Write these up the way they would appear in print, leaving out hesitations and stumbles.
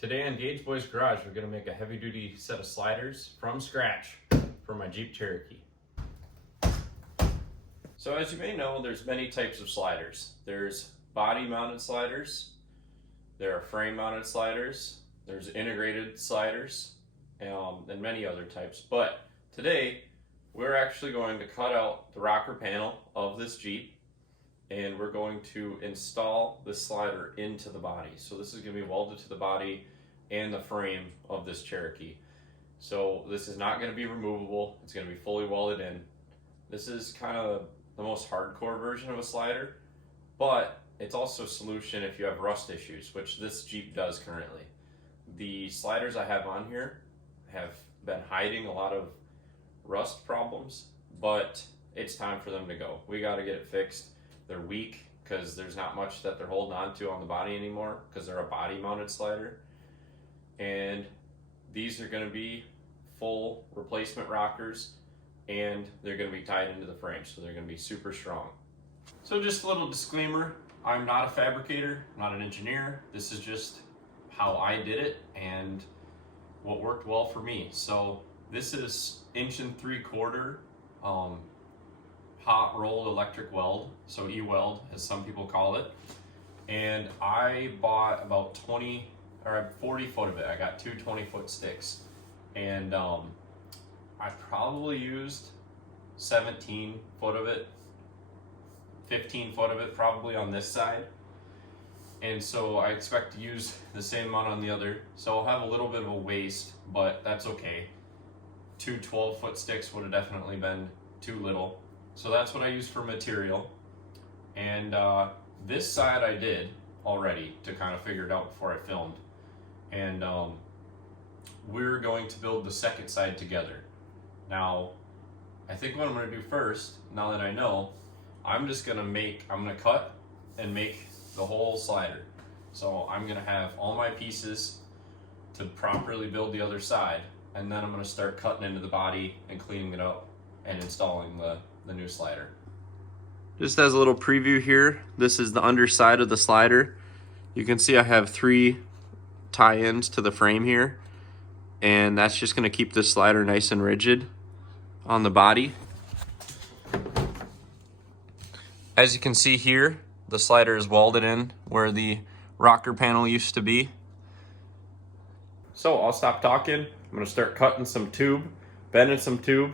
Today on Gage Boys Garage, we're going to make a heavy-duty set of sliders from scratch for my Jeep Cherokee. So as you may know, there's many types of sliders. There's body-mounted sliders, there are frame-mounted sliders, there's integrated sliders, and many other types. But today, we're actually going to cut out the rocker panel of this Jeep, and we're going to install the slider into the body. So this is going to be welded to the body and the frame of this Cherokee. So this is not going to be removable. It's going to be fully welded in. This is kind of the most hardcore version of a slider, but it's also a solution if you have rust issues, which this Jeep does currently. The sliders I have on here have been hiding a lot of rust problems, but it's time for them to go. We got to get it fixed. They're weak because there's not much that they're holding on to on the body anymore because they're a body mounted slider. And these are going to be full replacement rockers, and they're going to be tied into the frame, so they're going to be super strong. So just a little disclaimer, I'm not a fabricator, I'm not an engineer. This is just how I did it and what worked well for me. So this is 1 3/4 hot rolled electric weld, so E-weld as some people call it. And I bought about 40 foot of it. I got two 20-foot sticks, and I probably used 17 foot of it, 15 foot of it probably on this side. And so I expect to use the same amount on the other. So I'll have a little bit of a waste, but that's okay. Two 12-foot sticks would have definitely been too little. So that's what I use for material. And this side I did already to kind of figure it out before I filmed. And we're going to build the second side together. Now, I think what I'm going to do first, now that I know, I'm going to cut and make the whole slider. So I'm going to have all my pieces to properly build the other side, and then I'm going to start cutting into the body and cleaning it up and installing the new slider. Just as a little preview here, this is the underside of the slider. You can see I have 3 tie-ins to the frame here, and that's just going to keep this slider nice and rigid on the body. As you can see here, the slider is welded in where the rocker panel used to be. So I'll stop talking. I'm going to start cutting some tube, bending some tube,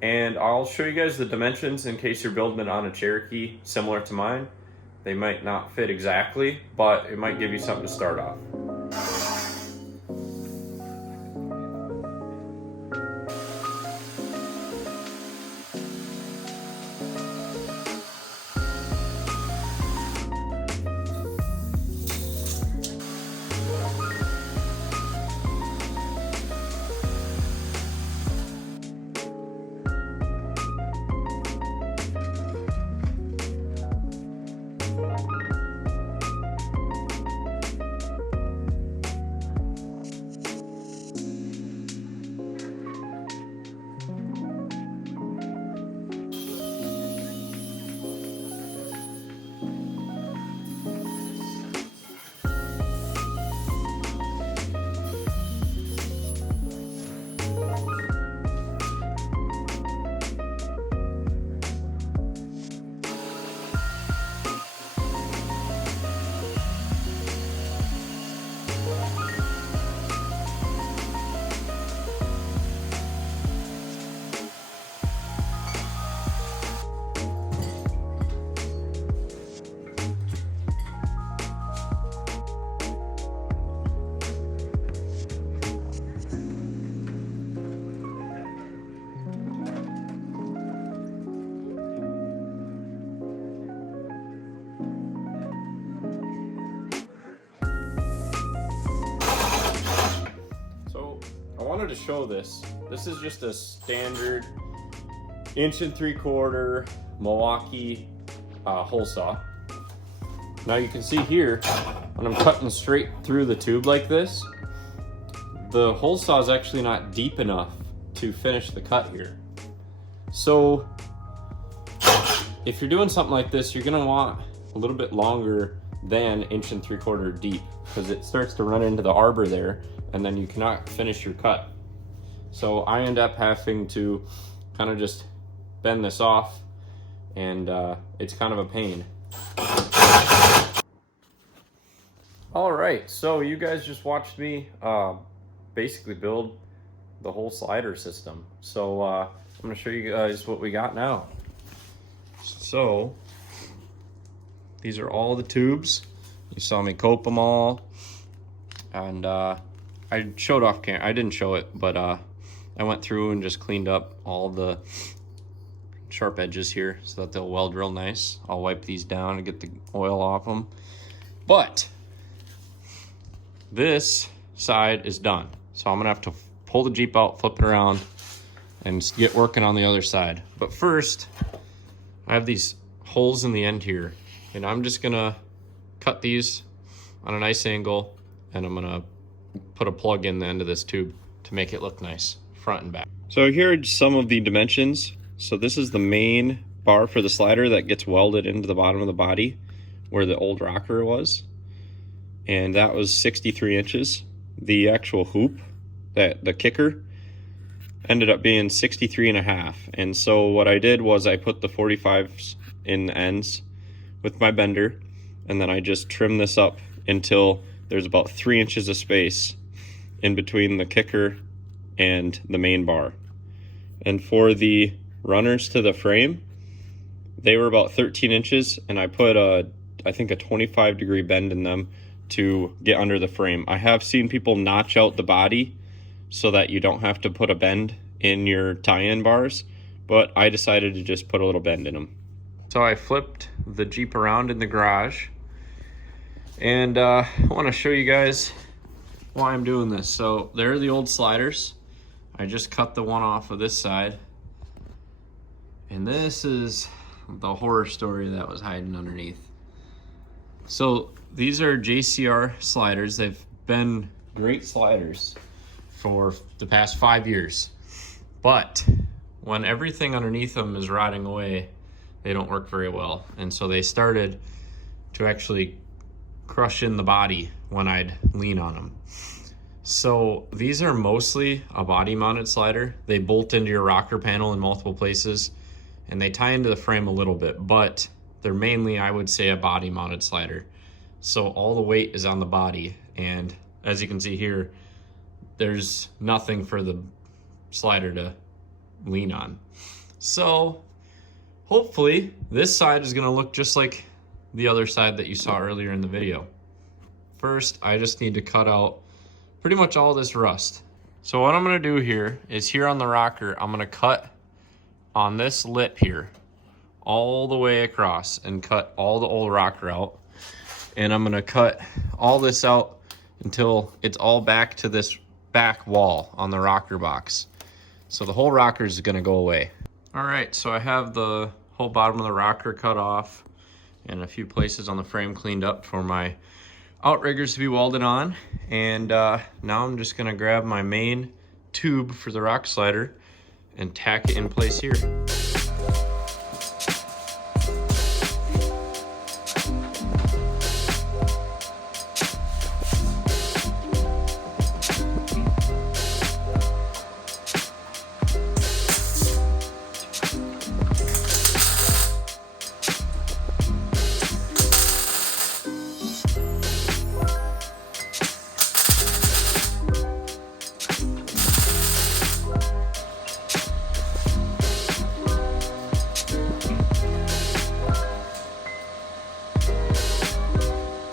and I'll show you guys the dimensions in case you're building it on a Cherokee similar to mine. They might not fit exactly, but it might give you something to start off. To show this is just a standard 1 3/4 Milwaukee hole saw. Now you can see here when I'm cutting straight through the tube like this, the hole saw is actually not deep enough to finish the cut here. So if you're doing something like this, you're gonna want a little bit longer than 1.75 inch deep, because it starts to run into the arbor there, and then you cannot finish your cut. So I end up having to kind of just bend this off, and it's kind of a pain. All right, so you guys just watched me basically build the whole slider system. So I'm gonna show you guys what we got now. So these are all the tubes. You saw me cope them all, and I showed off camera. I didn't show it, but I went through and just cleaned up all the sharp edges here so that they'll weld real nice. I'll wipe these down and get the oil off them. But this side is done, so I'm gonna have to pull the Jeep out, flip it around, and get working on the other side. But first, I have these holes in the end here, and I'm just gonna cut these on a nice angle, and I'm gonna put a plug in the end of this tube to make it look nice, front and back. So here are some of the dimensions. So this is the main bar for the slider that gets welded into the bottom of the body where the old rocker was, and that was 63 inches. The actual hoop, the kicker, ended up being 63.5. And so what I did was I put the 45s in the ends with my bender, and then I just trimmed this up until there's about 3 inches of space in between the kicker and the main bar. And for the runners to the frame, they were about 13 inches, and I put I think a 25-degree bend in them to get under the frame. I have seen people notch out the body so that you don't have to put a bend in your tie-in bars, but I decided to just put a little bend in them. So I flipped the Jeep around in the garage, and I want to show you guys why I'm doing this. So there are the old sliders. I just cut the one off of this side, and this is the horror story that was hiding underneath. So these are JCR sliders. They've been great sliders for the past 5 years, but when everything underneath them is rotting away, they don't work very well. And so they started to actually crush in the body when I'd lean on them. So these are mostly a body mounted slider. They bolt into your rocker panel in multiple places, and they tie into the frame a little bit, but they're mainly, I would say, a body mounted slider. So all the weight is on the body, and as you can see here, there's nothing for the slider to lean on. So hopefully this side is gonna look just like the other side that you saw earlier in the video. First, I just need to cut out pretty much all this rust. So what I'm gonna do here is, here on the rocker, I'm gonna cut on this lip here all the way across and cut all the old rocker out. And I'm gonna cut all this out until it's all back to this back wall on the rocker box. So the whole rocker is gonna go away. All right, so I have the whole bottom of the rocker cut off and a few places on the frame cleaned up for my outriggers to be welded on. And now I'm just gonna grab my main tube for the rock slider and tack it in place here.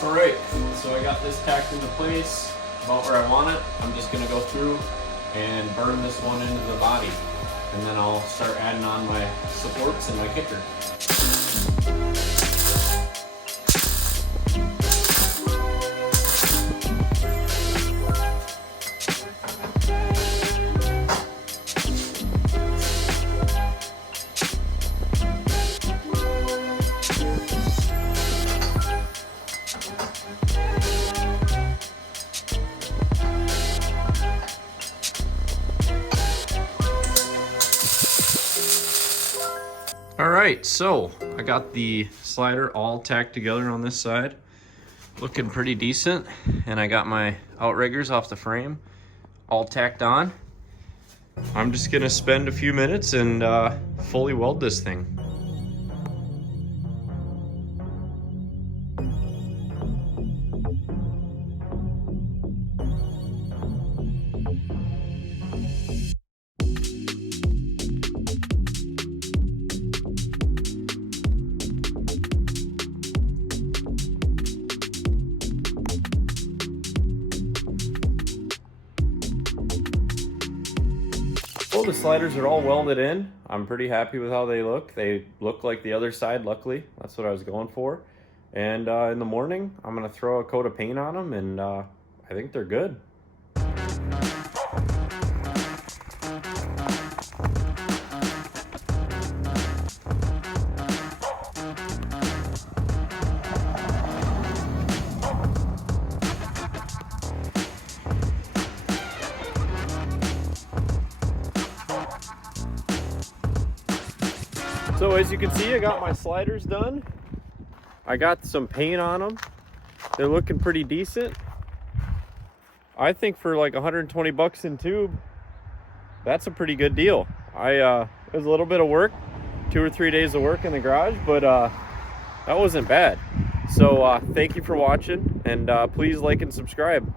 Alright, so I got this tacked into place about where I want it. I'm just going to go through and burn this one into the body, and then I'll start adding on my supports and my kicker. All right, so I got the slider all tacked together on this side. Looking pretty decent, and I got my outriggers off the frame all tacked on. I'm just gonna spend a few minutes and fully weld this thing. Well, the sliders are all welded in. I'm pretty happy with how they look. They look like the other side, luckily. That's what I was going for. And in the morning, I'm gonna throw a coat of paint on them, and I think they're good. So as you can see, I got my sliders done. I got some paint on them. They're looking pretty decent. I think for like 120 bucks in tube, that's a pretty good deal. It was a little bit of work, 2 or 3 days of work in the garage, but that wasn't bad. So thank you for watching, and please like and subscribe.